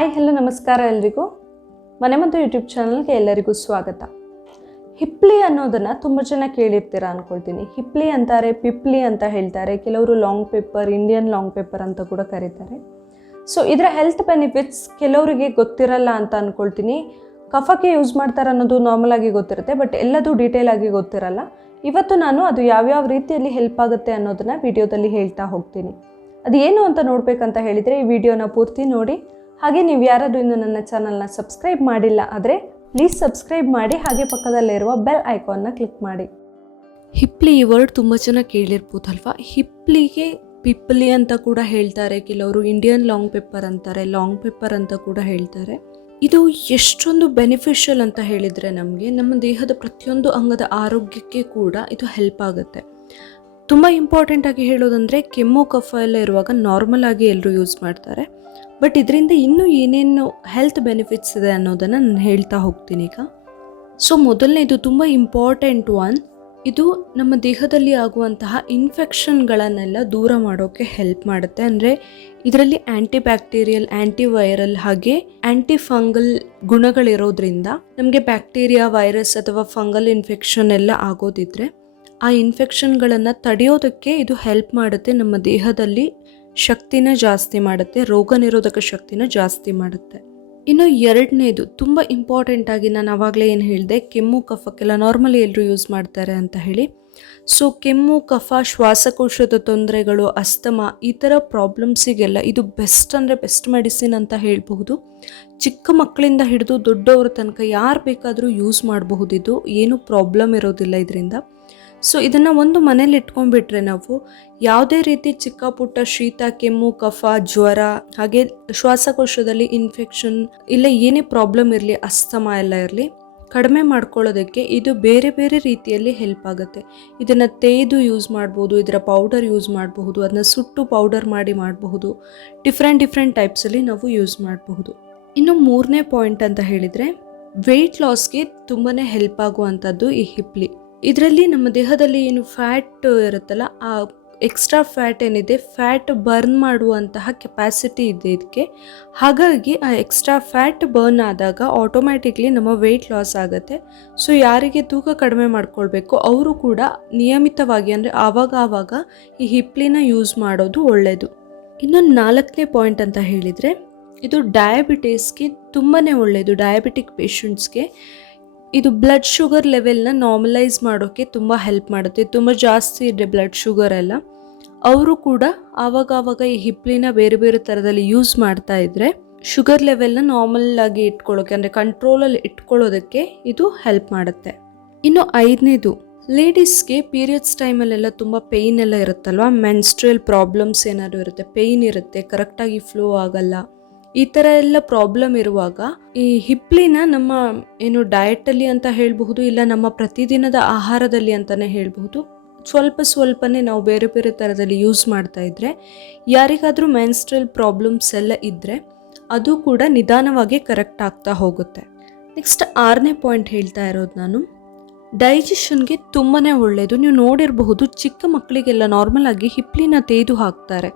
Hi hello ನಮಸ್ಕಾರ ಎಲ್ರಿಗೂ ಮನೆಮದ್ದು ಯೂಟ್ಯೂಬ್ ಚಾನಲ್ಗೆ ಎಲ್ಲರಿಗೂ ಸ್ವಾಗತ. ಹಿಪ್ಪಲಿ ಅನ್ನೋದನ್ನು ತುಂಬ ಜನ ಕೇಳಿರ್ತೀರ ಅಂದ್ಕೊಳ್ತೀನಿ. ಹಿಪ್ಪಲಿ ಅಂತಾರೆ, ಪಿಪ್ಪಲಿ ಅಂತ ಹೇಳ್ತಾರೆ, ಕೆಲವರು long pepper, Indian long pepper ಅಂತ ಕೂಡ ಕರೀತಾರೆ. ಸೊ ಇದರ ಹೆಲ್ತ್ ಬೆನಿಫಿಟ್ಸ್ ಕೆಲವರಿಗೆ ಗೊತ್ತಿರಲ್ಲ ಅಂತ ಅಂದ್ಕೊಳ್ತೀನಿ. ಕಫಕ್ಕೆ ಯೂಸ್ ಮಾಡ್ತಾರೆ ಅನ್ನೋದು ನಾರ್ಮಲ್ ಆಗಿ ಗೊತ್ತಿರುತ್ತೆ, ಬಟ್ ಎಲ್ಲದೂ ಡೀಟೇಲ್ ಆಗಿ ಗೊತ್ತಿರಲ್ಲ. ಇವತ್ತು ನಾನು ಅದು ಯಾವ್ಯಾವ ರೀತಿಯಲ್ಲಿ ಹೆಲ್ಪ್ ಆಗುತ್ತೆ ಅನ್ನೋದನ್ನು ವಿಡಿಯೋದಲ್ಲಿ ಹೇಳ್ತಾ ಹೋಗ್ತೀನಿ. ಅದು ಏನು ಅಂತ ನೋಡಬೇಕಂತ ಹೇಳಿದರೆ ಈ ವಿಡಿಯೋನ ಪೂರ್ತಿ ನೋಡಿ. ಹಾಗೆ ನೀವು ಯಾರಾದರೂ ಇನ್ನು ನನ್ನ ಚಾನಲ್ನ ಸಬ್ಸ್ಕ್ರೈಬ್ ಮಾಡಿಲ್ಲ ಆದರೆ ಪ್ಲೀಸ್ ಸಬ್ಸ್ಕ್ರೈಬ್ ಮಾಡಿ, ಹಾಗೆ ಪಕ್ಕದಲ್ಲಿರುವ ಬೆಲ್ ಐಕಾನ್ನ ಕ್ಲಿಕ್ ಮಾಡಿ. ಹಿಪ್ಪಲಿ ಈ ವರ್ಡ್ ತುಂಬ ಜನ ಕೇಳಿರ್ಬೋದಲ್ವಾ. ಹಿಪ್ಪಲಿಗೆ ಪಿಪ್ಪಲಿ ಅಂತ ಕೂಡ ಹೇಳ್ತಾರೆ, ಕೆಲವರು ಇಂಡಿಯನ್ ಲಾಂಗ್ ಪೆಪ್ಪರ್ ಅಂತಾರೆ, ಲಾಂಗ್ ಪೆಪ್ಪರ್ ಅಂತ ಕೂಡ ಹೇಳ್ತಾರೆ. ಇದು ಎಷ್ಟೊಂದು ಬೆನಿಫಿಷಿಯಲ್ ಅಂತ ಹೇಳಿದರೆ ನಮಗೆ ನಮ್ಮ ದೇಹದ ಪ್ರತಿಯೊಂದು ಅಂಗದ ಆರೋಗ್ಯಕ್ಕೆ ಕೂಡ ಇದು ಹೆಲ್ಪ್ ಆಗುತ್ತೆ. ತುಂಬ ಇಂಪಾರ್ಟೆಂಟಾಗಿ ಹೇಳೋದಂದರೆ ಕೆಮ್ಮು ಕಫ ಎಲ್ಲ ಇರುವಾಗ ನಾರ್ಮಲ್ ಆಗಿ ಎಲ್ಲರೂ ಯೂಸ್ ಮಾಡ್ತಾರೆ, ಬಟ್ ಇದರಿಂದ ಇನ್ನೂ ಏನೇನು ಹೆಲ್ತ್ ಬೆನಿಫಿಟ್ಸ್ ಇದೆ ಅನ್ನೋದನ್ನು ನಾನು ಹೇಳ್ತಾ ಹೋಗ್ತೀನಿ ಈಗ. ಸೊ ಮೊದಲನೇದು ತುಂಬ ಇಂಪಾರ್ಟೆಂಟ್ ಒನ್, ಇದು ನಮ್ಮ ದೇಹದಲ್ಲಿ ಆಗುವಂತಹ ಇನ್ಫೆಕ್ಷನ್ಗಳನ್ನೆಲ್ಲ ದೂರ ಮಾಡೋಕ್ಕೆ ಹೆಲ್ಪ್ ಮಾಡುತ್ತೆ. ಅಂದರೆ ಇದರಲ್ಲಿ ಆ್ಯಂಟಿ ಬ್ಯಾಕ್ಟೀರಿಯಲ್, ಆ್ಯಂಟಿ ವೈರಲ್ ಹಾಗೆ ಆ್ಯಂಟಿ ಫಂಗಲ್ ಗುಣಗಳಿರೋದ್ರಿಂದ ನಮಗೆ ಬ್ಯಾಕ್ಟೀರಿಯಾ, ವೈರಸ್ ಅಥವಾ ಫಂಗಲ್ ಇನ್ಫೆಕ್ಷನ್ ಎಲ್ಲ ಆಗೋದಿದ್ರೆ ಆ ಇನ್ಫೆಕ್ಷನ್ಗಳನ್ನು ತಡೆಯೋದಕ್ಕೆ ಇದು ಹೆಲ್ಪ್ ಮಾಡುತ್ತೆ. ನಮ್ಮ ದೇಹದಲ್ಲಿ ಶಕ್ತಿನ ಜಾಸ್ತಿ ಮಾಡುತ್ತೆ, ರೋಗ ನಿರೋಧಕ ಶಕ್ತಿನ ಜಾಸ್ತಿ ಮಾಡುತ್ತೆ. ಇನ್ನು ಎರಡನೇದು ತುಂಬ ಇಂಪಾರ್ಟೆಂಟಾಗಿ ನಾನು ಆವಾಗಲೇ ಏನು ಹೇಳಿದೆ, ಕೆಮ್ಮು ಕಫಕ್ಕೆಲ್ಲ ನಾರ್ಮಲಿ ಎಲ್ಲರೂ ಯೂಸ್ ಮಾಡ್ತಾರೆ ಅಂತ ಹೇಳಿ. ಸೊ ಕೆಮ್ಮು ಕಫ, ಶ್ವಾಸಕೋಶದ ತೊಂದರೆಗಳು, ಅಸ್ತಮಾ ಈ ಥರ ಪ್ರಾಬ್ಲಮ್ಸಿಗೆಲ್ಲ ಇದು ಬೆಸ್ಟ್ ಅಂದರೆ ಬೆಸ್ಟ್ ಮೆಡಿಸಿನ್ ಅಂತ ಹೇಳಬಹುದು. ಚಿಕ್ಕ ಮಕ್ಕಳಿಂದ ಹಿಡಿದು ದೊಡ್ಡವರ ತನಕ ಯಾರು ಬೇಕಾದರೂ ಯೂಸ್ ಮಾಡಬಹುದು. ಇದು ಏನು ಪ್ರಾಬ್ಲಮ್ ಇರೋದಿಲ್ಲ ಇದರಿಂದ. ಸೊ ಇದನ್ನು ಒಂದು ಮನೇಲಿ ಇಟ್ಕೊಂಡ್ಬಿಟ್ರೆ ನಾವು ಯಾವುದೇ ರೀತಿ ಚಿಕ್ಕ ಪುಟ್ಟ ಶೀತ, ಕೆಮ್ಮು, ಕಫ, ಜ್ವರ ಹಾಗೆ ಶ್ವಾಸಕೋಶದಲ್ಲಿ ಇನ್ಫೆಕ್ಷನ್ ಇಲ್ಲ ಏನೇ ಪ್ರಾಬ್ಲಮ್ ಇರಲಿ, ಅಸ್ತಮಾ ಎಲ್ಲ ಇರಲಿ, ಕಡಿಮೆ ಮಾಡ್ಕೊಳ್ಳೋದಕ್ಕೆ ಇದು ಬೇರೆ ಬೇರೆ ರೀತಿಯಲ್ಲಿ ಹೆಲ್ಪ್ ಆಗುತ್ತೆ. ಇದನ್ನು ತೇಯ್ದು ಯೂಸ್ ಮಾಡ್ಬೋದು, ಇದರ ಪೌಡರ್ ಯೂಸ್ ಮಾಡಬಹುದು, ಅದನ್ನ ಸುಟ್ಟು ಪೌಡರ್ ಮಾಡಿ ಮಾಡಬಹುದು. ಡಿಫ್ರೆಂಟ್ ಟೈಪ್ಸಲ್ಲಿ ನಾವು ಯೂಸ್ ಮಾಡಬಹುದು. ಇನ್ನು ಮೂರನೇ ಪಾಯಿಂಟ್ ಅಂತ ಹೇಳಿದರೆ ವೆಯ್ಟ್ ಲಾಸ್ಗೆ ತುಂಬಾ ಹೆಲ್ಪ್ ಆಗುವಂಥದ್ದು ಈ ಹಿಪ್ಪಲಿ. ಇದರಲ್ಲಿ ನಮ್ಮ ದೇಹದಲ್ಲಿ ಏನು ಫ್ಯಾಟ್ ಇರುತ್ತಲ್ಲ, ಆ ಎಕ್ಸ್ಟ್ರಾ ಫ್ಯಾಟ್ ಏನಿದೆ, ಫ್ಯಾಟ್ ಬರ್ನ್ ಮಾಡುವಂತಹ ಕೆಪಾಸಿಟಿ ಇದೆ ಇದಕ್ಕೆ. ಹಾಗಾಗಿ ಆ ಎಕ್ಸ್ಟ್ರಾ ಫ್ಯಾಟ್ ಬರ್ನ್ ಆದಾಗ ಆಟೋಮ್ಯಾಟಿಕ್ಲಿ ನಮ್ಮ ವೆಯ್ಟ್ ಲಾಸ್ ಆಗುತ್ತೆ. ಸೊ ಯಾರಿಗೆ ತೂಕ ಕಡಿಮೆ ಮಾಡ್ಕೊಳ್ಬೇಕು ಅವರು ಕೂಡ ನಿಯಮಿತವಾಗಿ ಅಂದರೆ ಆವಾಗ ಈ ಹಿಪ್ಪಲಿನ ಯೂಸ್ ಮಾಡೋದು ಒಳ್ಳೆಯದು. ಇನ್ನೊಂದು ನಾಲ್ಕನೇ ಪಾಯಿಂಟ್ ಅಂತ ಹೇಳಿದರೆ ಇದು ಡಯಾಬಿಟೀಸ್ಗೆ ತುಂಬಾ ಒಳ್ಳೆಯದು. ಡಯಾಬಿಟಿಕ್ ಪೇಷಂಟ್ಸ್ಗೆ ಇದು ಬ್ಲಡ್ ಶುಗರ್ ಲೆವೆಲ್ನ ನಾರ್ಮಲೈಸ್ ಮಾಡೋಕ್ಕೆ ತುಂಬ ಹೆಲ್ಪ್ ಮಾಡುತ್ತೆ. ತುಂಬ ಜಾಸ್ತಿ ಇದೆ ಬ್ಲಡ್ ಶುಗರ್ ಎಲ್ಲ, ಅವರು ಕೂಡ ಆವಾಗ ಈ ಹಿಪ್ಪಲಿನ ಬೇರೆ ಬೇರೆ ಥರದಲ್ಲಿ ಯೂಸ್ ಮಾಡ್ತಾ ಇದ್ದರೆ ಶುಗರ್ ಲೆವೆಲ್ನ ನಾರ್ಮಲ್ ಆಗಿ ಇಟ್ಕೊಳ್ಳೋಕ್ಕೆ ಅಂದರೆ ಕಂಟ್ರೋಲಲ್ಲಿ ಇಟ್ಕೊಳ್ಳೋದಕ್ಕೆ ಇದು ಹೆಲ್ಪ್ ಮಾಡುತ್ತೆ. ಇನ್ನು ಐದನೇದು, ಲೇಡೀಸ್ಗೆ ಪೀರಿಯಡ್ಸ್ ಟೈಮಲ್ಲೆಲ್ಲ ತುಂಬ ಪೇಯ್ನ್ ಎಲ್ಲ ಇರುತ್ತಲ್ವ, ಮೆನ್ಸ್ಟ್ರಲ್ ಪ್ರಾಬ್ಲಮ್ಸ್ ಏನಾದರೂ ಇರುತ್ತೆ, ಪೇಯ್ನ್ ಇರುತ್ತೆ, ಕರೆಕ್ಟಾಗಿ ಫ್ಲೋ ಆಗಲ್ಲ, ಈ ಥರ ಎಲ್ಲ ಪ್ರಾಬ್ಲಮ್ ಇರುವಾಗ ಈ ಹಿಪ್ಪಲಿನ ನಮ್ಮ ಏನು ಡಯಟಲ್ಲಿ ಅಂತ ಹೇಳಬಹುದು, ಇಲ್ಲ ನಮ್ಮ ಪ್ರತಿದಿನದ ಆಹಾರದಲ್ಲಿ ಅಂತಲೇ ಹೇಳಬಹುದು, ಸ್ವಲ್ಪನೇ ನಾವು ಬೇರೆ ಬೇರೆ ಥರದಲ್ಲಿ ಯೂಸ್ ಮಾಡ್ತಾ ಇದ್ದರೆ ಯಾರಿಗಾದರೂ ಮೆನ್ಸ್ಟ್ರಲ್ ಪ್ರಾಬ್ಲಮ್ಸ್ ಎಲ್ಲ ಇದ್ದರೆ ಅದು ಕೂಡ ನಿಧಾನವಾಗಿ ಕರೆಕ್ಟ್ ಆಗ್ತಾ ಹೋಗುತ್ತೆ. ನೆಕ್ಸ್ಟ್ ಆರನೇ ಪಾಯಿಂಟ್ ಹೇಳ್ತಾ ಇರೋದು ನಾನು, ಡೈಜೆಷನ್ಗೆ ತುಂಬಾ ಒಳ್ಳೆಯದು. ನೀವು ನೋಡಿರಬಹುದು ಚಿಕ್ಕ ಮಕ್ಕಳಿಗೆಲ್ಲ ನಾರ್ಮಲ್ ಆಗಿ ಹಿಪ್ಪಲಿನ ತೇದು ಹಾಕ್ತಾರೆ,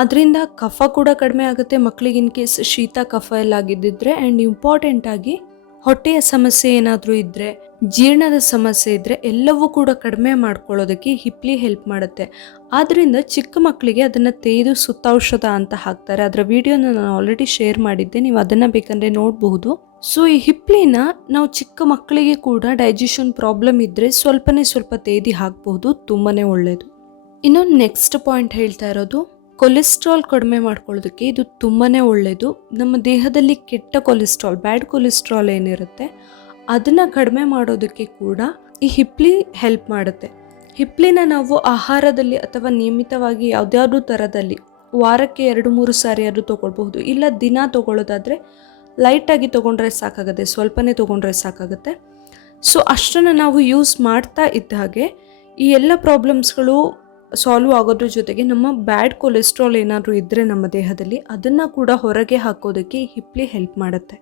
ಅದರಿಂದ ಕಫ ಕೂಡ ಕಡಿಮೆ ಆಗುತ್ತೆ ಮಕ್ಕಳಿಗೆ. ಇನ್ ಕೇಸ್ ಶೀತ ಕಫ ಎಲ್ಲ ಆಗಿದ್ದಿದ್ರೆ, ಆ್ಯಂಡ್ ಇಂಪಾರ್ಟೆಂಟಾಗಿ ಹೊಟ್ಟೆಯ ಸಮಸ್ಯೆ ಏನಾದರೂ ಇದ್ದರೆ, ಜೀರ್ಣದ ಸಮಸ್ಯೆ ಇದ್ದರೆ ಎಲ್ಲವೂ ಕೂಡ ಕಡಿಮೆ ಮಾಡ್ಕೊಳ್ಳೋದಕ್ಕೆ ಹಿಪ್ಪಲಿ ಹೆಲ್ಪ್ ಮಾಡುತ್ತೆ. ಆದ್ದರಿಂದ ಚಿಕ್ಕ ಮಕ್ಕಳಿಗೆ ಅದನ್ನು ತೇದು ಸುತ್ತೌಷಧ ಅಂತ ಹಾಕ್ತಾರೆ. ಅದರ ವಿಡಿಯೋನ ನಾನು ಆಲ್ರೆಡಿ ಶೇರ್ ಮಾಡಿದ್ದೆ, ನೀವು ಅದನ್ನು ಬೇಕಂದರೆ ನೋಡಬಹುದು. ಸೊ ಈ ಹಿಪ್ಪಲಿನ ನಾವು ಚಿಕ್ಕ ಮಕ್ಕಳಿಗೆ ಕೂಡ ಡೈಜೆಷನ್ ಪ್ರಾಬ್ಲಮ್ ಇದ್ದರೆ ಸ್ವಲ್ಪ ತೇದಿ ಹಾಕಬಹುದು, ತುಂಬಾ ಒಳ್ಳೆಯದು. ಇನ್ನೊಂದು ನೆಕ್ಸ್ಟ್ ಪಾಯಿಂಟ್ ಹೇಳ್ತಾ ಇರೋದು, ಕೊಲೆಸ್ಟ್ರಾಲ್ ಕಡಿಮೆ ಮಾಡ್ಕೊಳ್ಳೋದಕ್ಕೆ ಇದು ತುಂಬಾ ಒಳ್ಳೆಯದು. ನಮ್ಮ ದೇಹದಲ್ಲಿ ಕೆಟ್ಟ ಕೊಲೆಸ್ಟ್ರಾಲ್, ಬ್ಯಾಡ್ ಕೊಲೆಸ್ಟ್ರಾಲ್ ಏನಿರುತ್ತೆ ಅದನ್ನು ಕಡಿಮೆ ಮಾಡೋದಕ್ಕೆ ಕೂಡ ಈ ಹಿಪ್ಪಲಿ ಹೆಲ್ಪ್ ಮಾಡುತ್ತೆ. ಹಿಪ್ಪಲಿನ ನಾವು ಆಹಾರದಲ್ಲಿ ಅಥವಾ ನಿಯಮಿತವಾಗಿ ಯಾವುದ್ಯಾವುದೂ ಥರದಲ್ಲಿ ವಾರಕ್ಕೆ 2-3 ಸಾರಿ ಅದು ತೊಗೊಳ್ಬಹುದು, ಇಲ್ಲ ದಿನ ತೊಗೊಳ್ಳೋದಾದರೆ ಲೈಟಾಗಿ ತೊಗೊಂಡ್ರೆ ಸಾಕಾಗುತ್ತೆ, ಸ್ವಲ್ಪನೇ ತೊಗೊಂಡ್ರೆ ಸಾಕಾಗುತ್ತೆ. ಸೊ ಅಷ್ಟನ್ನು ನಾವು ಯೂಸ್ ಮಾಡ್ತಾ ಇದ್ದ ಹಾಗೆ ಈ ಎಲ್ಲ ಪ್ರಾಬ್ಲಮ್ಸ್ಗಳು ಸಾಲ್ವ್ ಆಗೋದ್ರ ಜೊತೆಗೆ ನಮ್ಮ ಬ್ಯಾಡ್ ಕೊಲೆಸ್ಟ್ರಾಲ್ ಏನಾದರೂ ಇದ್ದರೆ ನಮ್ಮ ದೇಹದಲ್ಲಿ ಅದನ್ನು ಕೂಡ ಹೊರಗೆ ಹಾಕೋದಕ್ಕೆ ಹಿಪ್ಪಲಿ ಹೆಲ್ಪ್ ಮಾಡುತ್ತೆ.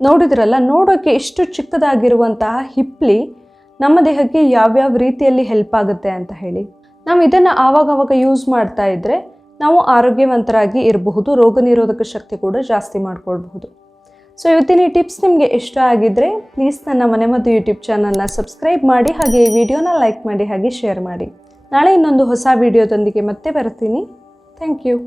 ನೋಡಿದ್ರಲ್ಲ, ನೋಡೋಕ್ಕೆ ಎಷ್ಟು ಚಿಕ್ಕದಾಗಿರುವಂತಹ ಹಿಪ್ಪಲಿ ನಮ್ಮ ದೇಹಕ್ಕೆ ಯಾವ್ಯಾವ ರೀತಿಯಲ್ಲಿ ಹೆಲ್ಪ್ ಆಗುತ್ತೆ ಅಂತ ಹೇಳಿ. ನಾವು ಇದನ್ನು ಆವಾಗವಾಗ ಯೂಸ್ ಮಾಡ್ತಾ ಇದ್ದರೆ ನಾವು ಆರೋಗ್ಯವಂತರಾಗಿ ಇರಬಹುದು, ರೋಗ ನಿರೋಧಕ ಶಕ್ತಿ ಕೂಡ ಜಾಸ್ತಿ ಮಾಡ್ಕೊಳ್ಬಹುದು. ಸೊ ಇವತ್ತಿನ ಈ ಟಿಪ್ಸ್ ನಿಮಗೆ ಇಷ್ಟ ಆಗಿದ್ದರೆ ಪ್ಲೀಸ್ ನನ್ನ ಮನೆಮದ್ದು ಯೂಟ್ಯೂಬ್ ಚಾನಲ್ನ ಸಬ್ಸ್ಕ್ರೈಬ್ ಮಾಡಿ, ಹಾಗೆ ಈ ವಿಡಿಯೋನ ಲೈಕ್ ಮಾಡಿ, ಹಾಗೆ ಶೇರ್ ಮಾಡಿ. ನಾಳೆ ಇನ್ನೊಂದು ಹೊಸ ವಿಡಿಯೋದೊಂದಿಗೆ ಮತ್ತೆ ಬರ್ತೀನಿ. Thank you.